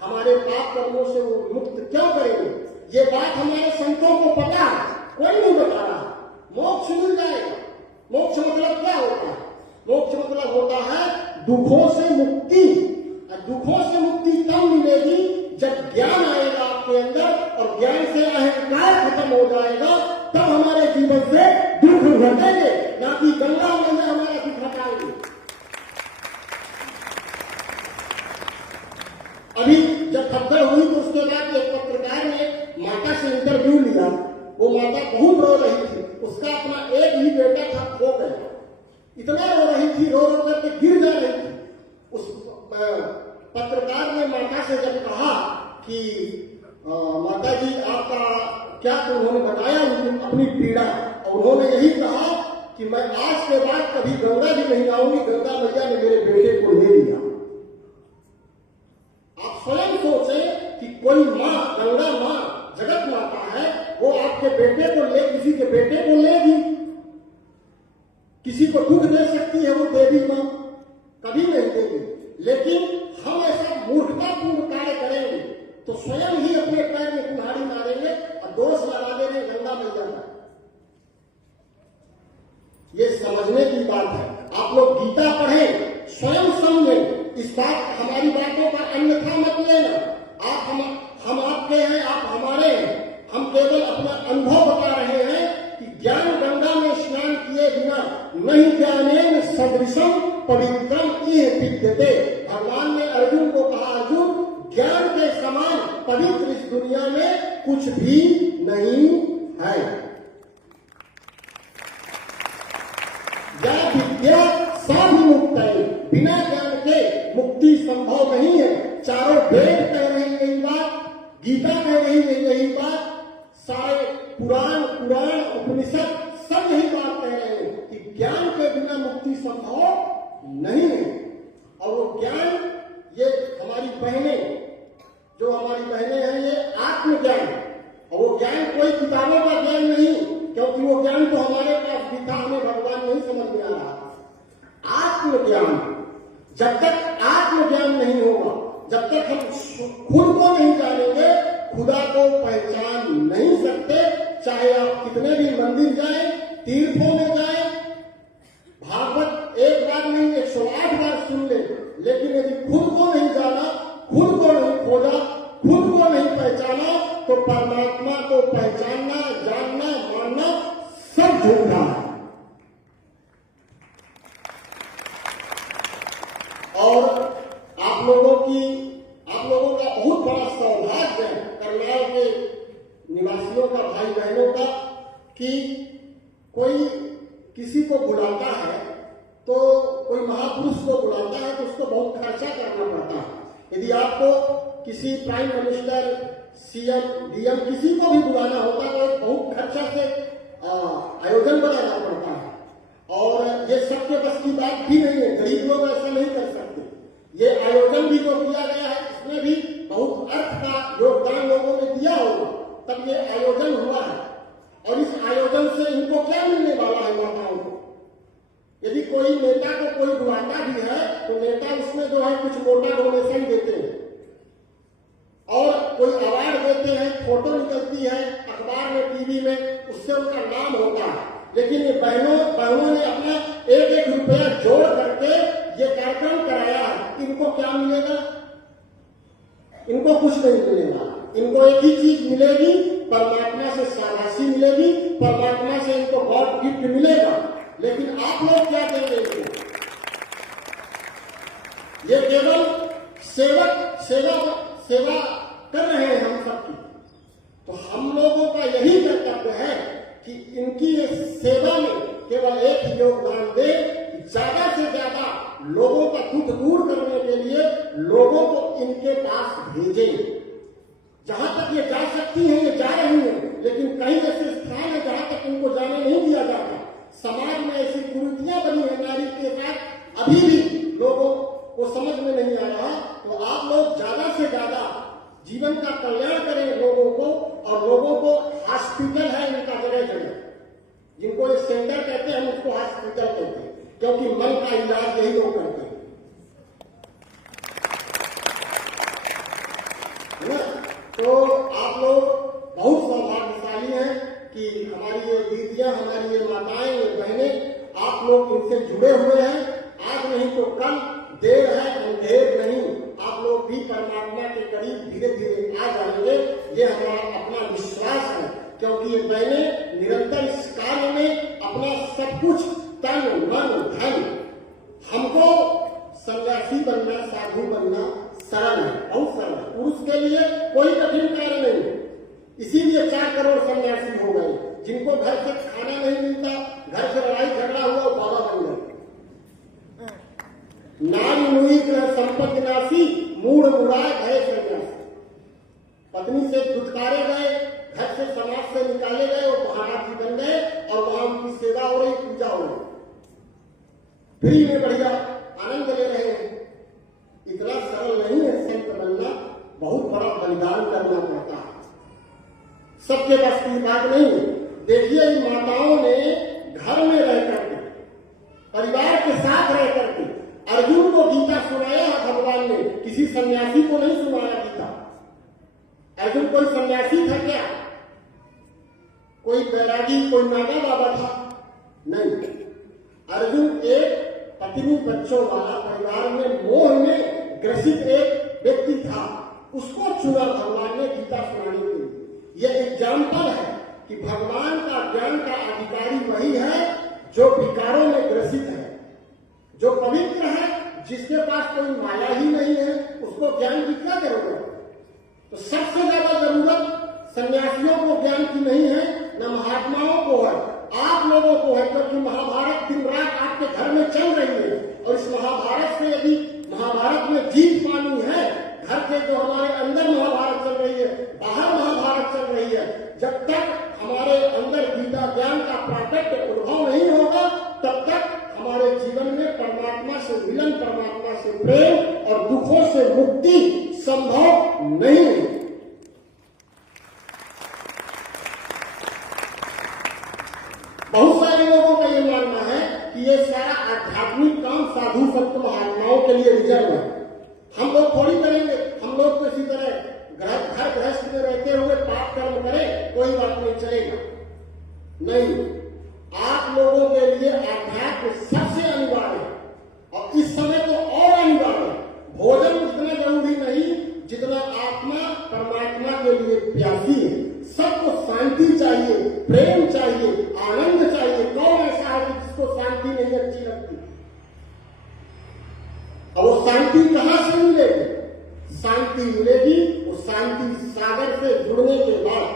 हमारे पाप कर्मों से वो मुक्त क्यों करेंगे? ये बात हमारे संतों को पता है, कोई नहीं बता रहा। मोक्ष मिल जाएगा। मोक्ष मतलब क्या होता है? मोक्ष मतलब होता है दुखों से मुक्ति। दुखों से मुक्ति तब मिलेगी जब ज्ञान आएगा आपके अंदर, और ज्ञान से अहंकार खत्म हो जाएगा, तब हमारे जीवन से दुख घटेंगे, ना कि गंगा मैया हमारा दुख हटाएंगे। अभी जब खबर हुई तो उसके बाद एक पत्रकार ने माता से इंटरव्यू लिया। वो माता बहुत रो रही थी, उसका अपना एक ही बेटा था, खो गया। इतना रो रही थी, रो रो करके गिर जा रही थी। उस पत्रकार ने माता से जब कहा कि माता जी आपका क्या, तो उन्होंने बताया उनकी अपनी पीड़ा, और उन्होंने यही कहा कि मैं आज के बाद कभी गंगा जी नहीं आऊंगी, गंगा मैया ने मेरे बेटे को ले लिया। आप स्वयं सोचें कि कोई माँ, गंगा माँ जगत माता है, वो आपके बेटे को ले, किसी के बेटे को लेगी। किसी को दुख दे सकती है वो देवी माँ, कभी नहीं देगी। लेकिन हम ऐसा मूर्खतापूर्ण कार्य करेंगे तो स्वयं ही अपने पैर में कुल्हाड़ी मारेंगे और दोष लगा देंगे गंगा मैया का। ये समझने की बात है। आप लोग गीता पढ़ें, स्वयं समझें। इस बात, हमारी बातों का अन्यथा मत लेना। हम आपके हैं, आप हमारे हैं। हम केवल अपना अनुभव बता रहे हैं कि ज्ञान गंगा में स्नान किए बिना नहीं ज्ञानेन सदृशम पवित्रम इह विद्यते। भगवान ने अर्जुन को कहा, अर्जुन ज्ञान के समान पवित्र इस दुनिया में कुछ भी नहीं है। या विद्या साभिमुक्त है, बिना ज्ञान के मुक्ति संभव नहीं है। चारों वेद कह रहे हैं यही बात, गीता कह रही है यही बात, सारे पुराण उपनिषद सब यही बात कह रहे हैं कि ज्ञान के बिना मुक्ति संभव नहीं है। और वो ज्ञान, ये हमारी बहनें, जो हमारी बहनें हैं, ये आत्मज्ञान। और वो ज्ञान कोई किताबों का ज्ञान नहीं, क्योंकि वो ज्ञान तो हमारे पास भी था, हमें भगवान नहीं समझ में आ रहा। आत्मज्ञान, जब तक आत्मज्ञान नहीं होगा, जब तक हम खुद को नहीं जानेंगे, खुदा को पहचान नहीं सकते। चाहे आप कितने भी मंदिर जाएं, तीर्थों में जाएं, भागवत एक बार नहीं 108 बार सुन ले, लेकिन यदि खुद को नहीं जाना, खुद को नहीं खोजा, खुद को नहीं पहचाना, तो परमात्मा को पहचानना, जानना, मानना सब झूठा है। और आप लोगों का बहुत बड़ा सौभाग्य है, करनाल के निवासियों का, भाई बहनों का, कि कोई किसी को बुलाता है, तो कोई महापुरुष को बुलाता है तो उसको बहुत खर्चा करना पड़ता है। यदि आपको किसी प्राइम मिनिस्टर, सीएम, डीएम किसी को भी बुलाना होता है तो बहुत खर्चा से आयोजन बनाना पड़ता है। और ये सबके बस की बात भी नहीं है, गरीब लोग ऐसा नहीं कर सकते। ये आयोजन भी जो किया गया है, इसमें भी बहुत अर्थ का योगदान लोगों ने दिया होगा, तब ये आयोजन हुआ है। और इस आयोजन से इनको क्या मिलने वाला है माताओं को? यदि कोई नेता को कोई बुलाता भी है तो नेता उसमें जो है कुछ मोटा डोनेशन देते हैं और कोई अवार्ड देते हैं, फोटो निकलती है अखबार में, टीवी में, उससे उनका नाम होता है। लेकिन ये बहनों ने अपना एक एक रुपया जोड़ करके ये कार्यक्रम कराया है। इनको क्या मिलेगा? इनको कुछ नहीं मिलेगा। इनको एक ही चीज मिलेगी, परमात्मा से शाबाशी मिलेगी, परमात्मा से इनको गॉड गिफ्ट मिलेगा। लेकिन आप लोग क्या देंगे? ये केवल सेवा कर रहे हैं हम सबकी। तो हम लोगों का यही कर्तव्य है कि इनकी सेवा में केवल एक ही योगदान दे, ज्यादा से ज्यादा लोगों का दुख दूर करने के लिए लोगों को इनके पास भेजें। जहां तक ये जा सकती हैं ये जा रही हैं, लेकिन कई ऐसे स्थान है जहां तक इनको जाने नहीं दिया जाता। समाज में ऐसी कुरीतियां बनी है नारी के साथ, अभी भी लोगों को समझ में नहीं आ रहा। तो आप लोग ज्यादा से ज्यादा जीवन का कल्याण करें लोगों को, और लोगों को हॉस्पिटल है इनका जगह जगह, जिनको ये सेंटर कहते हैं हम उसको हॉस्पिटल कहते हैं, क्योंकि मन का इलाज यही लोग करते हैं, है ना। तो आप लोग बहुत कि हमारी ये दीदियां, हमारी ये माताएं, ये बहनें, आप लोग इनसे जुड़े हुए हैं। आज नहीं तो कल, देर है अंधेर नहीं, आप लोग भी परमात्मा के करीब धीरे धीरे आ जाएंगे। ये हमारा अपना विश्वास है, क्योंकि ये बहनें निरंतर इस कार्य में अपना सब कुछ तन मन धन, हमको सन्यासी बनना, साधु बनना सरल है, बहुत सरल है। पुरुष के लिए कोई कठिन कार्य नहीं, इसीलिए 4 करोड़ सन्यासी हो गए। जिनको घर से खाना नहीं मिलता, घर से लड़ाई झगड़ा हुआ, वो बाबा बन गए। नारी नुई ग्रह संपत्ति नासी, मूढ़ मुराय भय सन्यासी। पत्नी से छुटकारे गए, घर से समाज से निकाले गए, वो महाराज जी बन गए और वहां उनकी सेवा हो रही, पूजा हो रही, फ्री में बढ़िया आनंद ले रहे हैं। इतना सरल नहीं है संत बनना, बहुत बड़ा बलिदान करना पड़ता है, सबके पास की बात नहीं है। देखिए इन माताओं ने घर में रह करके, परिवार के साथ रह करके अर्जुन को गीता सुनाया है भगवान ने, किसी सन्यासी को नहीं सुनाया गीता। अर्जुन कोई सन्यासी था क्या? कोई बैरागी, कोई नागा बाबा था? नहीं, अर्जुन एक पत्नी बच्चों वाला, परिवार में मोह में ग्रसित एक व्यक्ति था, उसको चुना भगवान ने गीता सुनाने के लिए। यह एग्जाम्पल है कि भगवान का ज्ञान का अधिकारी वही है जो विकारों में ग्रसित है, जो पवित्र है, जिसके पास कोई माया ही नहीं है, उसको ज्ञान की क्या जरूरत है? तो सबसे ज्यादा जरूरत सन्यासियों को ज्ञान की नहीं है, न महात्माओं को है, आप लोगों को है, क्योंकि महाभारत दिन रात आपके घर में चल रही है। और इस महाभारत से यदि महाभारत में जीत पानी है, घर के जो हमारे अंदर महाभारत चल रही है, बाहर महाभारत चल रही है, जब तक हमारे अंदर गीता ज्ञान का प्राकट्य उद्भव नहीं होगा, तब तक हमारे जीवन में परमात्मा से मिलन, परमात्मा से प्रेम और दुखों से मुक्ति संभव नहीं है। बहुत सारे लोगों का ये मानना है कि ये सारा आध्यात्मिक काम साधु संत महात्माओं के लिए रिजर्व है, हम लोग थोड़ी करेंगे। हम लोग तो इसी तरह घर गृहस्थ में रहते हुए पाप कर्म करें, कोई बात नहीं, चलेगा नहीं। आप लोगों के लिए आध्यात्म सबसे अनिवार्य है, और इस समय तो और अनिवार्य है। भोजन इतना जरूरी नहीं जितना आत्मा परमात्मा के लिए प्यासी है। सबको शांति चाहिए, प्रेम चाहिए, आनंद चाहिए। कौन ऐसा है जिसको शांति नहीं अच्छी लगती? और वो शांति कहां से मिलेगी? शांति मिलेगी वो शांति सागर से जुड़ने के बाद।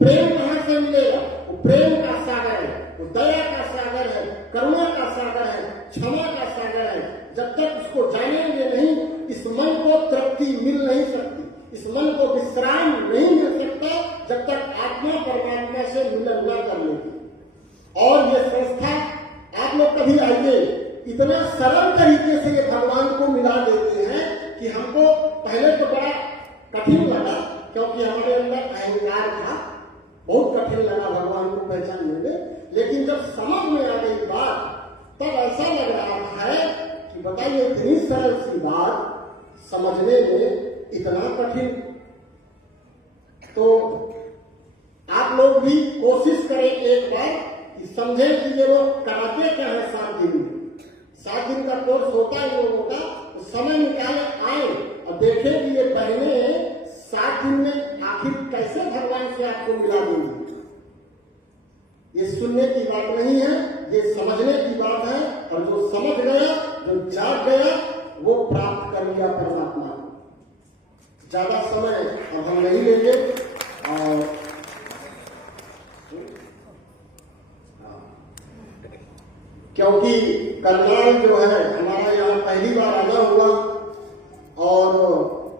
प्रेम कहां से मिलेगा? वो प्रेम का सागर है, वो दया का सागर है, करुणा का सागर है, क्षमा का सागर है। जब तक उसको जानेंगे नहीं, इस मन को तृप्ति मिल नहीं सकती, इस मन को विश्राम नहीं मिल सकता जब तक आत्मा परमात्मा से मिलन न कर लेगी। और ये संस्था आप लोग कभी आइए, इतना सरल तरीके से ये भगवान को मिला देते हैं कि हमको पहले तो बड़ा कठिन लगा, क्योंकि हमारे अंदर अहंकार था, बहुत कठिन लगा भगवान को पहचानने में। लेकिन जब समझ में आ गई बात, तब ऐसा लग रहा है कि बताइए इतनी सरल सी बात समझने में इतना कठिन। तो आप लोग भी कोशिश करें एक बार कि समझें कि ये लोग कराते क्या है 7 दिन में। 7 दिन का कोर्स होता है लोगों का, तो समय निकाले आए और देखें कि ये बहनें 7 दिन में आखिर कैसे भगवान से आपको मिला देंगी। ये सुनने की बात नहीं है, ये समझने की बात है। और जो समझ गया, जो जाग गया, वो प्राप्त कर लिया परमात्मा। ज्यादा समय अब हम नहीं लेंगे। और क्योंकि करनाल जो है हमारा यहाँ पहली बार आना हुआ, और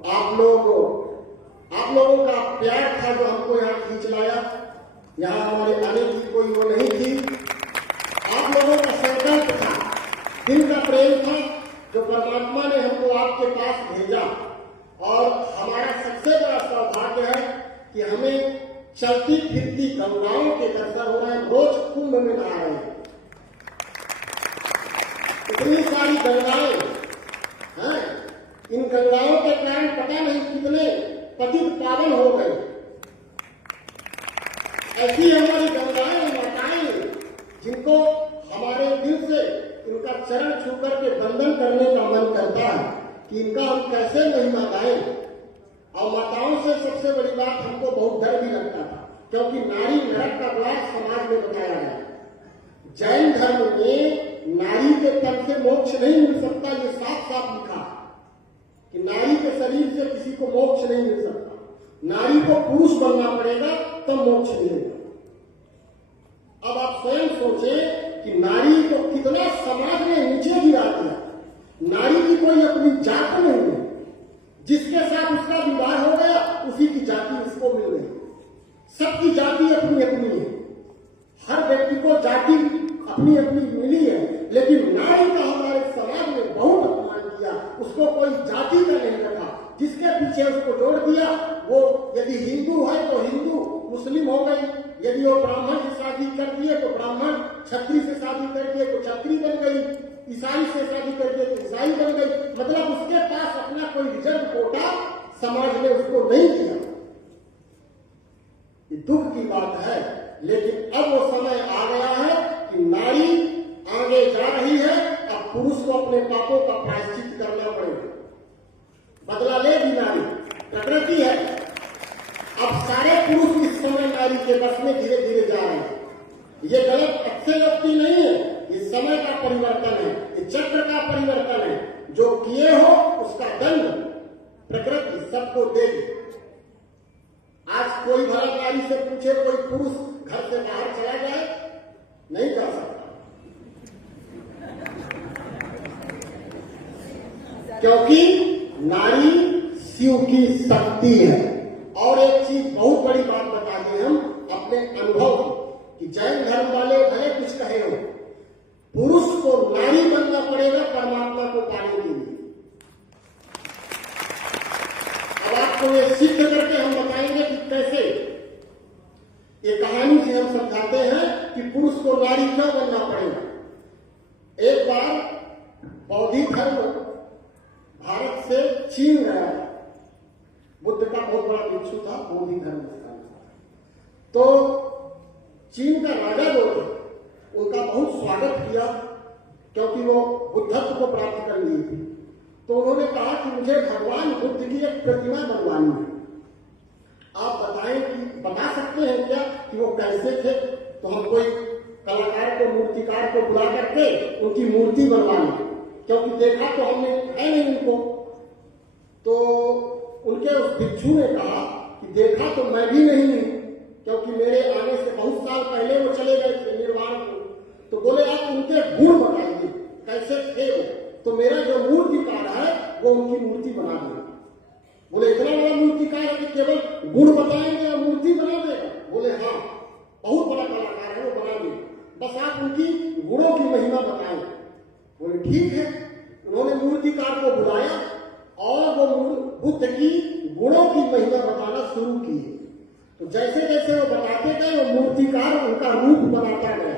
आप लोगों का प्यार था जो हमको यहाँ खींच लाया। यहाँ हमारे आने की कोई वो नहीं थी, आप लोगों का संकल्प था, दिल का प्रेम था, जो परमात्मा ने हमको आपके पास भेजा। और हमारा सबसे बड़ा सौभाग्य है कि हमें चलती फिरती गंगाओं के दर्शन हो रहे हैं, रोज कुंभ में नहा रहे हैं। इतनी सारी गंगाएं हैं, इन गंगाओं के कारण पता नहीं कितने पतित पावन हो गए। ऐसी हमारी गंगाएं माताएं जिनको हमारे दिल से इनका चरण छू करके वंदन करने का मन करता है कि इनका हम कैसे महिमा गाएं। और माताओं से सबसे बड़ी बात हमको बहुत डर भी लगता था, क्योंकि नारी नरक का द्वार समाज में बताया गया। जैन धर्म में नारी के तन से मोक्ष नहीं मिल सकता, ये साफ साफ लिखा कि नारी के शरीर से किसी को मोक्ष नहीं मिल सकता। नारी को पुरुष बनना पड़ेगा तब मोक्ष मिलेगा। अब आप स्वयं सोचें कि नारी को कितना समाज ने नीचे गिरा दिया। नारी की कोई अपनी जात नहीं है, जिसके साथ उसका विवाह हो गया उसी की जाति उसको मिल रही। सबकी जाति अपनी अपनी है, हर व्यक्ति को जाति अपनी अपनी मिली है, लेकिन नारी का हमारे समाज में बहुत अपमान किया। उसको कोई जाति का नहीं रखा, जिसके पीछे उसको जोड़ दिया। वो यदि हिंदू है तो हिंदू मुस्लिम हो गई, यदि वो ब्राह्मण से शादी कर दिए तो ब्राह्मण, क्षत्रिय से शादी कर दिए तो क्षत्रिय बन गई, ईसाई से शादी कर दिए तो ईसाई बन गई। मतलब उसके पास अपना कोई रिजर्व कोटा समाज ने उसको नहीं दिया। ये दुख की बात है, लेकिन अब वो समय आ गया है कि नारी आगे जा रही है। अब पुरुष को अपने पापों का प्रायश्चित करना पड़ेगा, बदला लेगी नारी, प्रकृति है। अब सारे पुरुष इस समय नारी के बस में धीरे धीरे जा रहे हैं। ये गलत अक्षयोक्ति नहीं है, ये समय का परिवर्तन है, ये चक्र का परिवर्तन है। जो किए हो उसका दंड प्रकृति सबको देगी। आज कोई भला नारी से पूछे कोई पुरुष घर से बाहर चला जाए, नहीं कर सकता, क्योंकि नारी शिव की शक्ति है। और एक चीज बहुत बड़ी बात बता दें हम अपने अनुभव की, जैन धर्म वाले भले कुछ कहे हो, पुरुष को नारी बनना पड़ेगा परमात्मा को पाने के लिए। अब आपको ये सिद्ध करके हम बताएंगे कि कैसे। ये कहानी से हम समझाते हैं कि पुरुष को नारी क्यों बनना पड़ेगा। एक बार बौद्धिक धर्म भारत से चीन गया, बुद्ध का बहुत बड़ा भिक्षु था, बौद्धिक धर्म का। तो चीन का राजा जो थे उनका बहुत स्वागत किया, क्योंकि वो बुद्धत्व को प्राप्त कर लिए थे। तो उन्होंने कहा कि मुझे भगवान बुद्ध की एक प्रतिमा बनवानी है, आप बताएं कि बता सकते हैं क्या कि वो कैसे थे। तो हम कोई कलाकार को, मूर्तिकार को बुला करके उनकी मूर्ति बनवानी, क्योंकि देखा तो हमने है नहीं उनको। तो उनके उस भिक्षु ने कहा कि देखा तो मैं भी नहीं हूं, क्योंकि मेरे आने से बहुत साल पहले वो चले गए थे निर्वाण को। तो बोले आप उनके गुण बताइए कैसे थे वो। तो मेरा जो मूर्तिकार है वो उनकी मूर्ति बना देगा। बोले इतना बड़ा मूर्तिकार है कि केवल गुण बताएंगे और मूर्ति बना देगा। बोले हाँ, बहुत बड़ा कलाकार है, वो बना देगा, बस आप उनकी गुणों की महिमा बताएं। बोले ठीक है। उन्होंने मूर्तिकार को बुलाया और वो बुद्ध की गुणों की महिमा बताना शुरू की। तो जैसे जैसे वो बताते गए वो मूर्तिकार उनका रूप बनाता गया,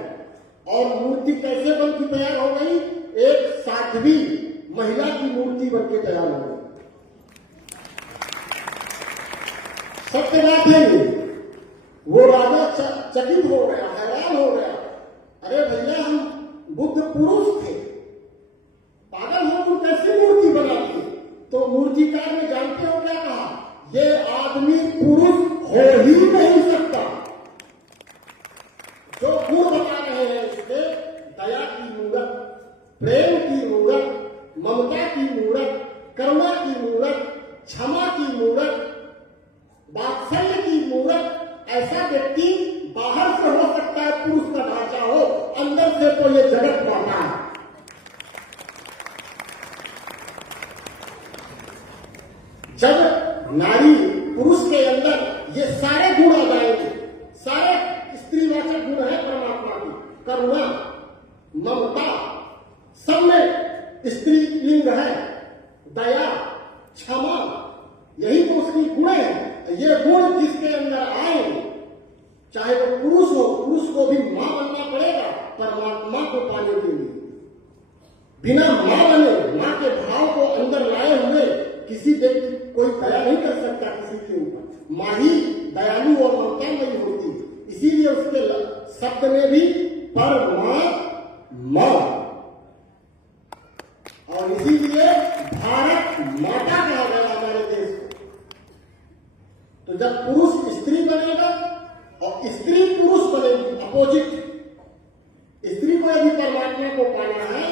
और मूर्ति कैसे बन की तैयार हो गई, एक साध्वी महिला की मूर्ति बन के तैयार हो गई। सत्य बात है ये। वो राजा चकित हो गया, हैरान हो गया, अरे भैया हम बुद्ध पुरुष थे, पागल हो तुम कैसे मूर्ति बना दी। तो मूर्तिकार ने जानते हो क्या कहा, ये आदमी पुरुष हो ही नहीं सकता। जो गुण बता रहे हैं इसके, दया की मूरत, प्रेम की मूरत, ममता की मूरत, करुणा की मूरत, क्षमा की मूरत, वात्सल्य की मूरत, ऐसा व्यक्ति बाहर से हो सकता है पुरुष का ढांचा हो, अंदर से तो ये जगत पाता है। जब नारी पुरुष के अंदर ये सारे गुण आ जाएंगे, सारे स्त्रीवाचक गुण है परमात्मा की, करुणा, ममता, सब में स्त्री लिंग है, दया, क्षमा, यही तो उसकी गुण है। ये गुण जिसके अंदर आए, चाहे वो पुरुष हो, पुरुष को भी मां बनना पड़ेगा परमात्मा को पाने के लिए। बिना मां बने, मां के भाव को अंदर लाए हुए किसी व्यक्ति कोई दया नहीं कर सकता किसी के ऊपर। मां ही दयालु और ममतामयी होती, इसीलिए उसके शब्द में भी परमात्मा, और इसीलिए भारत माता कहा गया हमारे देश को। तो जब पुरुष स्त्री बनेगा और स्त्री पुरुष बनेगी, अपोजिट, स्त्री को यदि परमात्मा को पाना है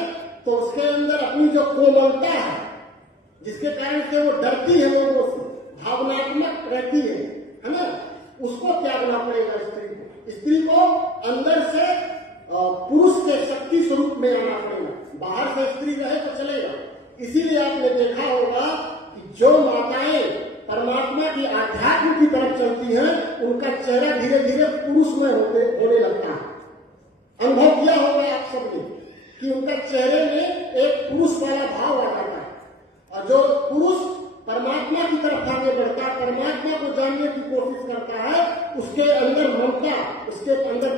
तो उसके अंदर अपनी जो कोमलता है, जिसके कारण से वो डरती है लोगों से, भावनात्मक रहती है ना, उसको त्यागना पड़ेगा स्त्री को। स्त्री को अंदर से पुरुष के शक्ति स्वरूप में आना पड़ेगा। बाहर से स्त्री रहे तो चलेगा। इसीलिए आपने देखा होगा कि जो माताएं परमात्मा की आध्यात्म की तरफ चलती हैं, उनका चेहरा धीरे धीरे पुरुषमय होने लगता है। अनुभव किया होगा आप सबने कि उनका चेहरे में एक पुरुष वाला भाव आ जाता है, और जो पुरुष परमात्मा की तरफ आगे बढ़ता है, परमात्मा को जानने की कोशिश करता है, उसके अंदर ममता, उसके अंदर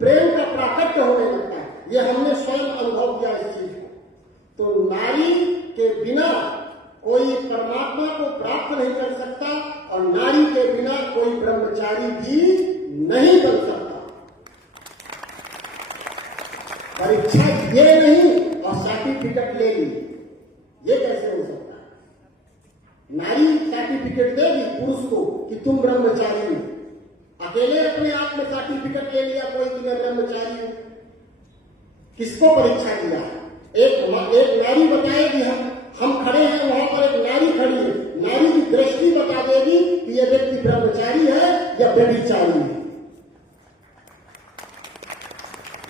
प्रेम का प्राकट्य होने लगता है। ये हमने स्वयं अनुभव किया इस चीज को। तो नारी के बिना कोई परमात्मा को प्राप्त नहीं कर सकता, और नारी के बिना कोई ब्रह्मचारी भी नहीं बन सकता। परीक्षा ये नहीं और सर्टिफिकेट ले ली, ये कैसे हो सकता है? नारी सर्टिफिकेट देगी पुरुष को कि तुम ब्रह्मचारी हो, अकेले अपने आप में सर्टिफिकेट ले लिया कोई कि मैं ब्रह्मचारी हूं। किसको परीक्षा दिया? एक नारी बताएगी, हम खड़े हैं, वहां पर एक नारी खड़ी है, नारी की दृष्टि बता देगी कि यह व्यक्ति ब्रह्मचारी है या व्यभिचारी है।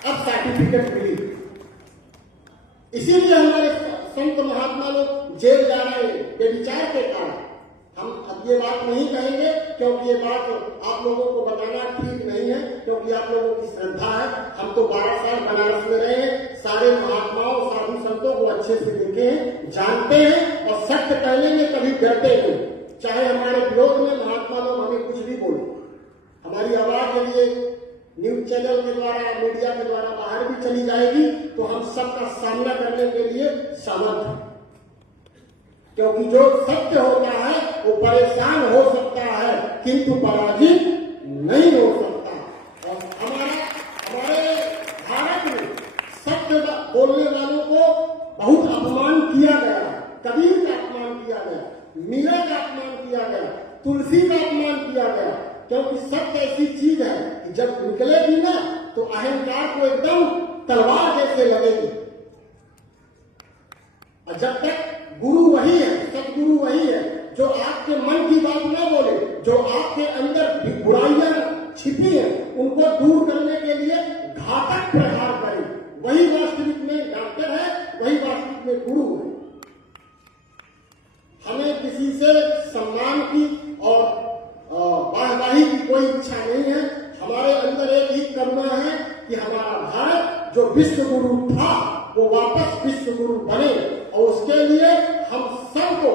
अब सर्टिफिकेट मिली। इसीलिए हमारे संत महात्मा लोग जेल जा रहे हैं व्यभिचार के कारण। हम अब ये बात नहीं कहेंगे, क्योंकि ये बात आप लोगों को बताना ठीक नहीं है, क्योंकि आप लोगों की श्रद्धा है। हम तो 12 साल बनारस में रहे हैं, सारे महात्माओं साधु संतों को अच्छे से देखे हैं, जानते हैं, और सत्य कहने में कभी डरते नहीं। चाहे हमारे विरोध में महात्मा लोग हमें कुछ भी बोले, हमारी आवाज यदि न्यूज चैनल के द्वारा, मीडिया के द्वारा बाहर भी चली जाएगी तो हम सबका सामना करने के लिए समर्थ हैं। क्योंकि जो सत्य होता है वो परेशान हो सकता है, किंतु पराजित नहीं हो सकता। और हमारे भारत में सत्य बोलने वालों को बहुत अपमान किया गया। कबीर का अपमान किया गया, मीरा का अपमान किया गया, तुलसी का अपमान किया गया, क्योंकि सत्य ऐसी चीज है कि जब निकलेगी ना तो अहंकार को एकदम तलवार जैसे लगेगी। और जब तक गुरु वही है, सतगुरु वही है, जो आपके मन की बात ना बोले, जो आपके अंदर बुराइयां छिपी हैं उनको दूर करने के लिए घातक प्रहार करे, वही वास्तविक में डॉक्टर है, वही वास्तविक में गुरु है। हमें किसी से सम्मान की और वाहवाही की कोई इच्छा नहीं है। हमारे अंदर एक ही करुणा है कि हमारा भारत जो विश्व गुरु था वो वापस विश्व गुरु बने, और उसके लिए हम सबको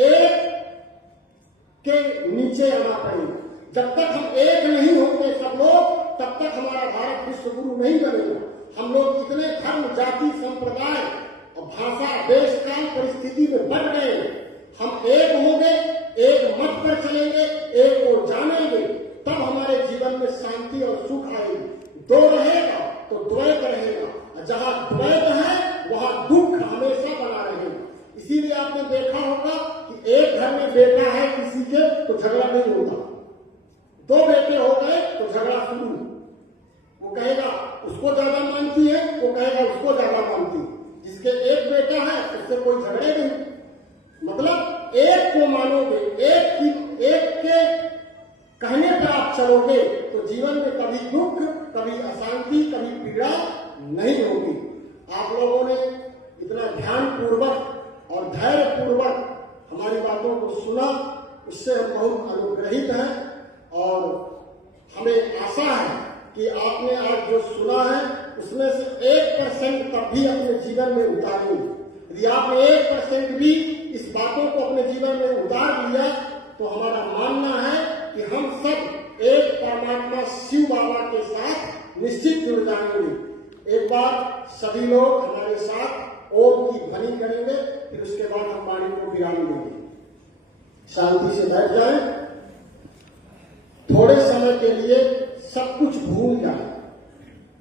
एक के नीचे आना पड़ेगा। जब तक हम एक नहीं होंगे सब लोग, तब तक हमारा भारत विश्व गुरु नहीं बनेगा। हम लोग इतने धर्म, जाति, संप्रदाय और भाषा, देश, काल, परिस्थिति में बढ़ गए। हम एक होंगे, एक मत पर चलेंगे, एक ओर जानेंगे, तब हमारे जीवन में शांति और सुख आएगी। दो रहेगा तो द्वैत रहेगा, और जहां द्वैत है वहां दुख हमेशा बना रहेगा। इसीलिए आपने देखा होगा कि एक घर में बेटा है किसी के तो झगड़ा नहीं होता, दो बेटे हो गए तो झगड़ा शुरू। वो कहेगा उसको ज्यादा मानती है, वो कहेगा उसको ज्यादा मानती है। जिसके एक बेटा है उससे कोई झगड़े नहीं, मतलब एक को मानोगे, एक के कहने पर आप चलोगे तो जीवन में कभी दुख, कभी अशांति, कभी पीड़ा नहीं होगी। आप लोगों ने इतना ध्यान पूर्वक और धैर्य पूर्वक हमारी बातों को सुना, उससे हम बहुत अनुग्रहित हैं, और हमें आशा है कि आपने आज जो सुना है उसमें से 1% तब भी अपने जीवन में उतारेंगे। यदि आपने 1% भी इस बातों को अपने जीवन में उतार लिया तो हमारा मानना है कि हम सब एक परमात्मा शिव बाबा के साथ निश्चित जुड़ जाएंगे। एक बार सभी लोग हमारे साथ ओम की ध्वनि करेंगे, फिर उसके बाद हम वाणी को विराम देंगे। शांति से बैठ जाएं, थोड़े समय के लिए सब कुछ भूल जाए।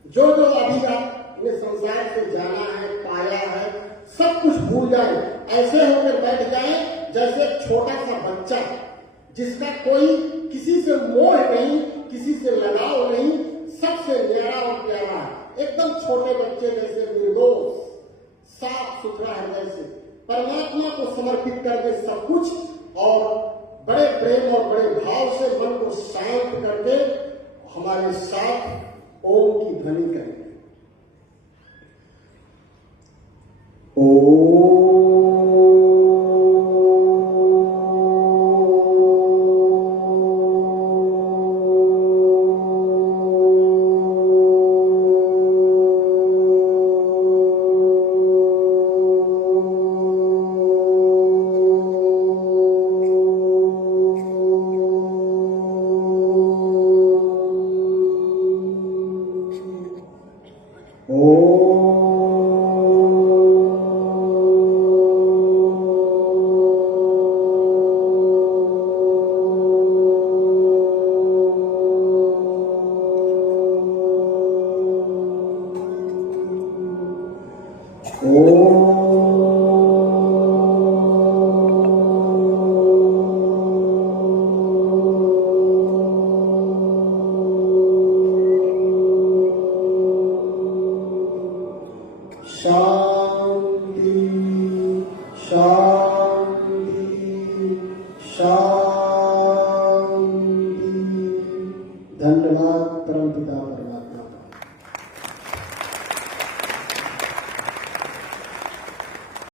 जो जो अभी आपने संसार से जाना है, पाया है, सब कुछ भूल जाए। ऐसे होकर बैठ जाए जैसे एक छोटा सा बच्चा जिसका कोई किसी से मोह नहीं, किसी से लगाव नहीं, सबसे न्यारा और प्यारा है, एकदम छोटे बच्चे जैसे निर्दोष, साफ सुथरा हृदय से परमात्मा को समर्पित कर दे सब कुछ, और बड़े प्रेम और बड़े भाव से मन को शांत करके हमारे साथ ओम की ध्वनि करें। शांति शांति शांति।